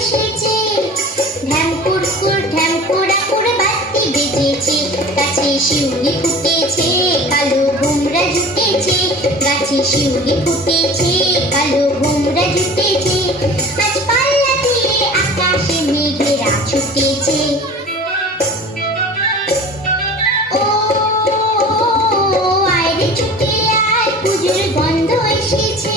এসেছে। ঢ্যামকুড়কুড় ঢ্যামকুড়াকুড় বাতি বেজেছে, গাছে শিউলি ফুটেছে, কালো ভোমরা জুটেছে, গাছে শিউলি ফুটেছে, কালো ভোমরা জুটেছে। আজ পাল্লা দিয়ে আকাশে মেঘেরা ছুটেছে। ও আয় রে ছুটে আয়, পুজোর গন্ধ এসেছে।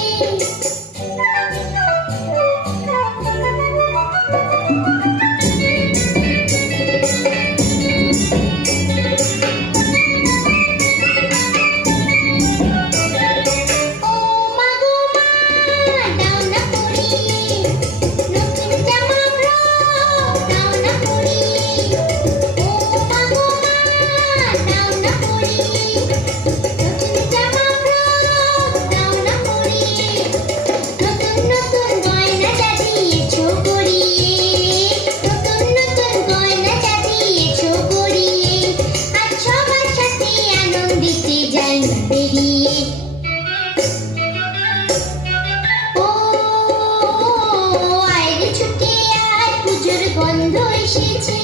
গন্ধ এসেছে।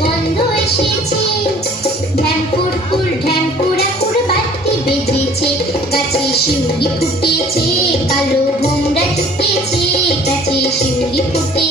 গন্ধ এসেছে। ঢ্যামকুড়কুড় ঢ্যামকুড়াকুড় বাতি বেজেছে, গাছে শিউলি ফুটেছে, কালো ভোমরা জুটেছে, গাছে শিউলি ফুটেছে।